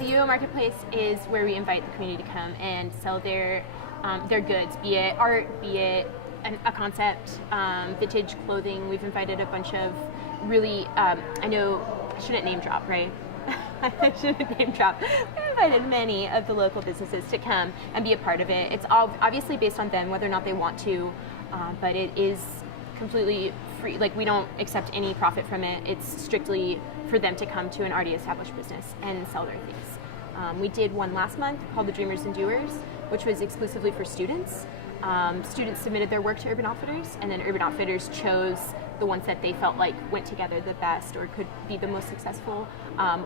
the UO Marketplace is where we invite the community to come and sell their goods, be it art, be it a concept, vintage clothing. We've invited a bunch of really, I know I shouldn't name drop, right? I shouldn't name drop. We've invited many of the local businesses to come and be a part of it. It's obviously based on them, whether or not they want to, but it is completely free. Like, we don't accept any profit from it. It's strictly for them to come to an already established business and sell their things. We did one last month called the Dreamers and Doers, which was exclusively for students. Students submitted their work to Urban Outfitters, and then Urban Outfitters chose the ones that they felt like went together the best or could be the most successful,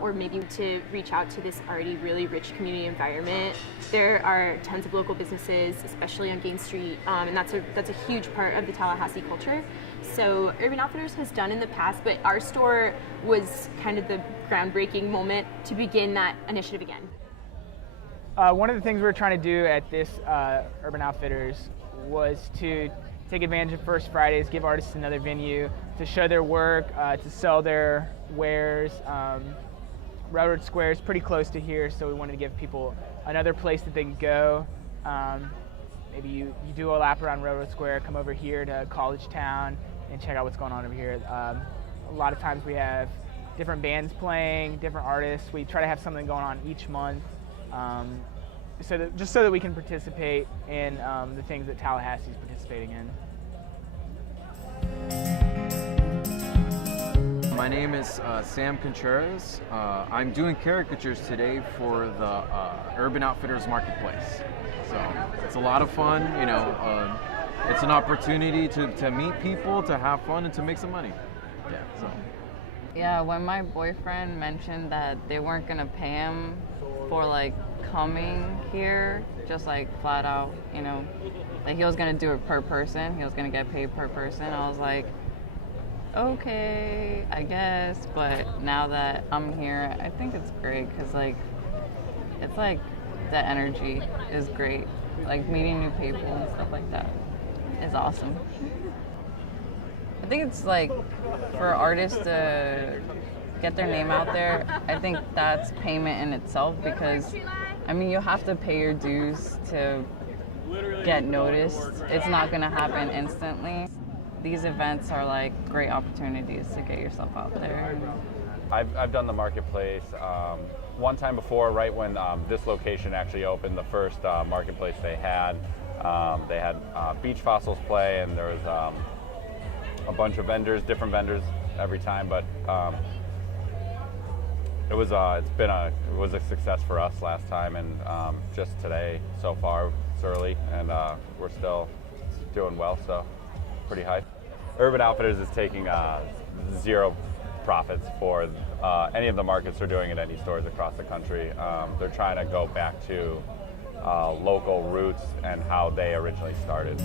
or maybe to reach out to this already really rich community environment. There are tons of local businesses, especially on Gain Street, and that's a huge part of the Tallahassee culture. So Urban Outfitters has done in the past, but our store was kind of the groundbreaking moment to begin that initiative again. One of the things we were trying to do at this Urban Outfitters was to take advantage of First Fridays, give artists another venue to show their work, to sell their wares. Railroad Square is pretty close to here, so we wanted to give people another place that they can go. Maybe you do a lap around Railroad Square, come over here to College Town and check out what's going on over here. A lot of times we have different bands playing, different artists. We try to have something going on each month. Just so that we can participate in the things that Tallahassee is participating in. My name is Sam Contreras. I'm doing caricatures today for the Urban Outfitters Marketplace. So it's a lot of fun, you know. It's an opportunity to meet people, to have fun, and to make some money. Yeah, when my boyfriend mentioned that they weren't gonna pay him for like coming here, just like flat out, you know, like he was gonna do it per person, he was gonna get paid per person, I was like, okay, I guess. But now that I'm here, I think it's great because like it's like the energy is great, like meeting new people and stuff like that is awesome. I think it's like for artists to get their name out there, I think that's payment in itself, because I mean you have to pay your dues to get noticed. It's not going to happen instantly. These events are like great opportunities to get yourself out there. I've done the marketplace one time before, right when this location actually opened, the first marketplace they had. They had beach fossils play, and there was a bunch of vendors, different vendors every time, but it was a success for us last time, and just today so far it's early, and we're still doing well, so pretty hyped. Urban Outfitters is taking zero profits for any of the markets they're doing at any stores across the country. They're trying to go back to local roots and how they originally started.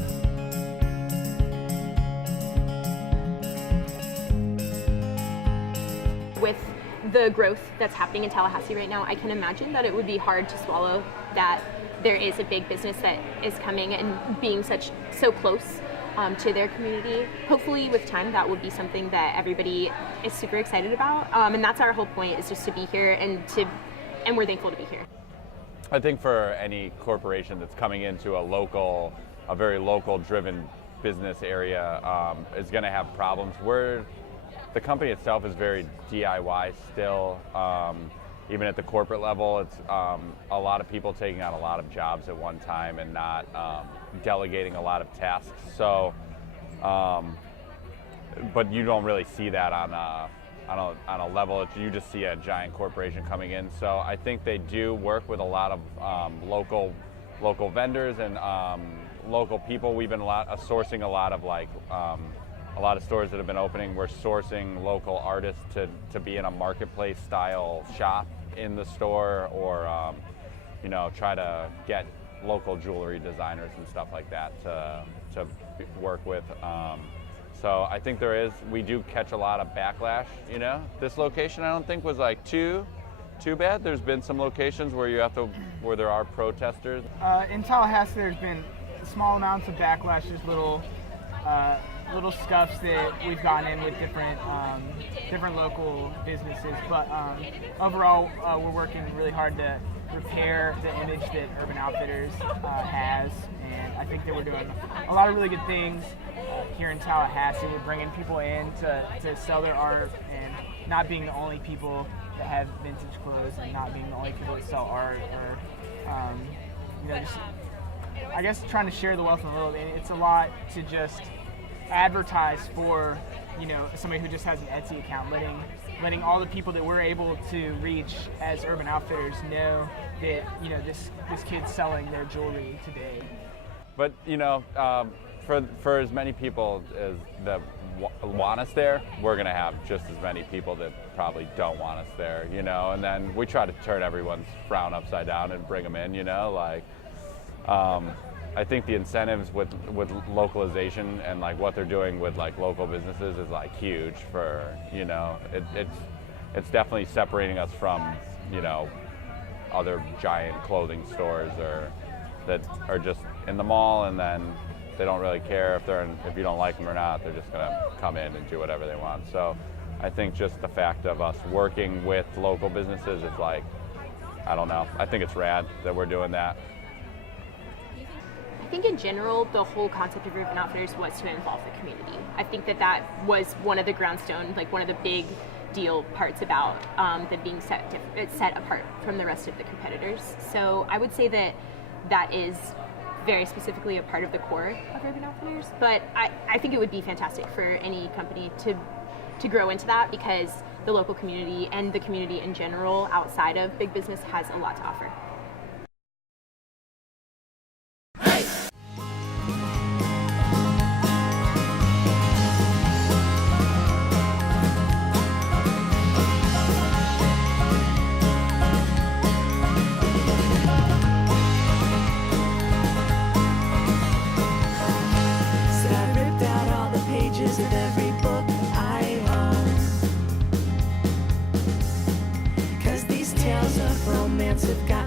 With the growth that's happening in Tallahassee right now, I can imagine that it would be hard to swallow that there is a big business that is coming and being so close to their community. Hopefully with time that would be something that everybody is super excited about, and that's our whole point, is just to be here and we're thankful to be here. I think for any corporation that's coming into a very local driven business area is going to have problems. The company itself is very DIY still. Even at the corporate level, it's a lot of people taking on a lot of jobs at one time and not delegating a lot of tasks. So, but you don't really see that on a level. You just see a giant corporation coming in. So I think they do work with a lot of local vendors and local people. We've been sourcing a lot of a lot of stores that have been opening. We're sourcing local artists to be in a marketplace style shop in the store, or try to get local jewelry designers and stuff like that to work with. So I think we do catch a lot of backlash. This location I don't think was like too bad. There's been some locations where there are protesters. In Tallahassee, there's been small amounts of backlash, just little little scuffs that we've gotten in with different local businesses, but overall we're working really hard to repair the image that Urban Outfitters has, and I think that we're doing a lot of really good things here in Tallahassee. We're bringing people in to sell their art, and not being the only people that have vintage clothes, and not being the only people that sell art, or just, I guess, trying to share the wealth of the world. And it's a lot to just advertise for somebody who just has an Etsy account, letting all the people that we're able to reach as Urban Outfitters know that this kid's selling their jewelry today. But for as many people as that want us there, we're gonna have just as many people that probably don't want us there, and then we try to turn everyone's frown upside down and bring them in, I think the incentives with localization and like what they're doing with like local businesses is like huge for, it's definitely separating us from, other giant clothing stores or that are just in the mall, and then they don't really care if you don't like them or not. They're just gonna come in and do whatever they want. So I think just the fact of us working with local businesses is like, I don't know. I think it's rad that we're doing that. I think in general, the whole concept of Urban Outfitters was to involve the community. I think that was one of the groundstone, like one of the big deal parts about them being set apart from the rest of the competitors. So I would say that is very specifically a part of the core of Urban Outfitters. But I think it would be fantastic for any company to grow into that, because the local community and the community in general outside of big business has a lot to offer. Of every book I own, 'cause these tales of romance have got